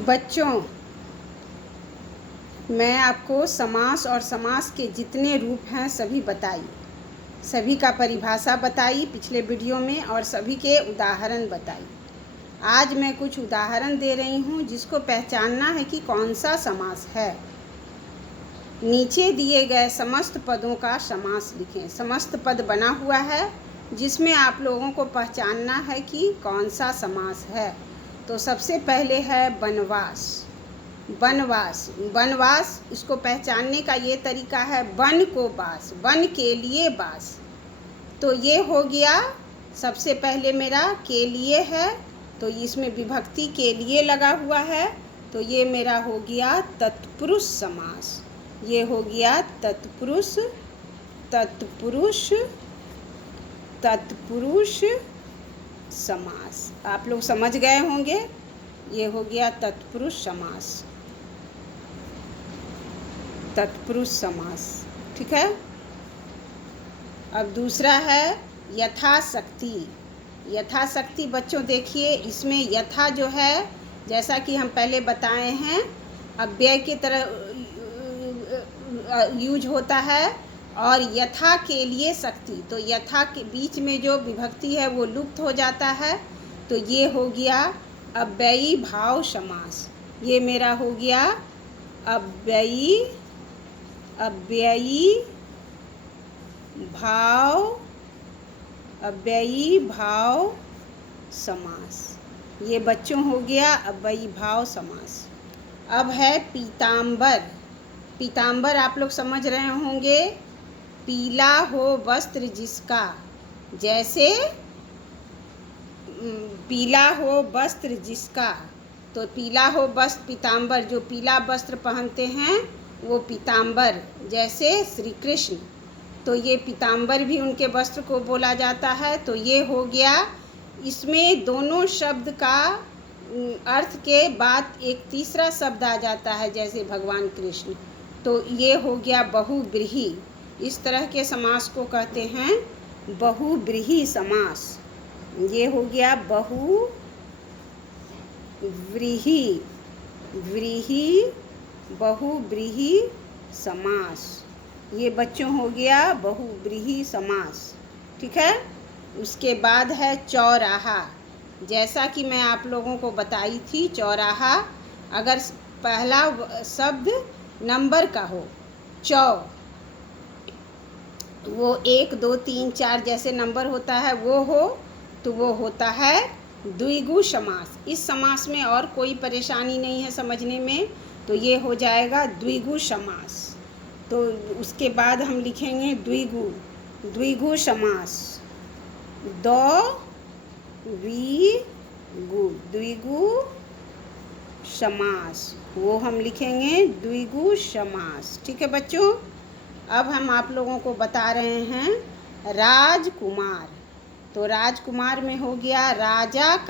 बच्चों, मैं आपको समास और समास के जितने रूप हैं सभी बताई, सभी का परिभाषा बताई पिछले वीडियो में और सभी के उदाहरण बताई। आज मैं कुछ उदाहरण दे रही हूँ जिसको पहचानना है कि कौन सा समास है। नीचे दिए गए समस्त पदों का समास लिखें। समस्त पद बना हुआ है जिसमें आप लोगों को पहचानना है कि कौन सा समास है। तो सबसे पहले है बनवास। बनवास बनवास इसको पहचानने का ये तरीका है, वन को बास, वन के लिए बास। तो ये हो गया सबसे पहले मेरा के लिए है, तो इसमें विभक्ति के लिए लगा हुआ है, तो ये मेरा हो गया तत्पुरुष समास। ये हो गया तत्पुरुष तत्पुरुष तत्पुरुष समास। आप लोग समझ गए होंगे, ये हो गया तत्पुरुष समास, तत्पुरुष समास। ठीक है। अब दूसरा है यथाशक्ति। यथाशक्ति बच्चों देखिए, इसमें यथा जो है, जैसा कि हम पहले बताए हैं, अव्यय की तरह यूज होता है और यथा के लिए शक्ति, तो यथा के बीच में जो विभक्ति है वो लुप्त हो जाता है, तो ये हो गया अव्ययी भाव समास। ये मेरा हो गया अव्ययी भाव समास। ये बच्चों हो गया अव्ययी भाव समास। अब है पीताम्बर। पीताम्बर आप लोग समझ रहे होंगे, पीला हो वस्त्र जिसका, जैसे पीला हो वस्त्र जिसका, तो पीला हो वस्त्र पीताम्बर, जो पीला वस्त्र पहनते हैं वो पीताम्बर, जैसे श्री कृष्ण, तो ये पीताम्बर भी उनके वस्त्र को बोला जाता है। तो ये हो गया, इसमें दोनों शब्द का अर्थ के बाद एक तीसरा शब्द आ जाता है, जैसे भगवान कृष्ण, तो ये हो गया बहुव्रीहि। इस तरह के समास को कहते हैं बहुव्रीहि समास। ये हो गया बहुव्रीहि समास। ये बच्चों हो गया बहुव्रीहि समास। ठीक है। उसके बाद है चौराहा। जैसा कि मैं आप लोगों को बताई थी, चौराहा अगर पहला शब्द नंबर का हो, चौ, वो 1 2 3 4 जैसे नंबर होता है वो हो, तो वो होता है द्विगु समास। इस समास में और कोई परेशानी नहीं है समझने में, तो ये हो जाएगा द्विगु समास। तो उसके बाद हम लिखेंगे द्विगु समास, द्विगु समास, वो हम लिखेंगे द्विगु समास। ठीक है बच्चों। अब हम आप लोगों को बता रहे हैं राजकुमार। तो राजकुमार में हो गया राजा का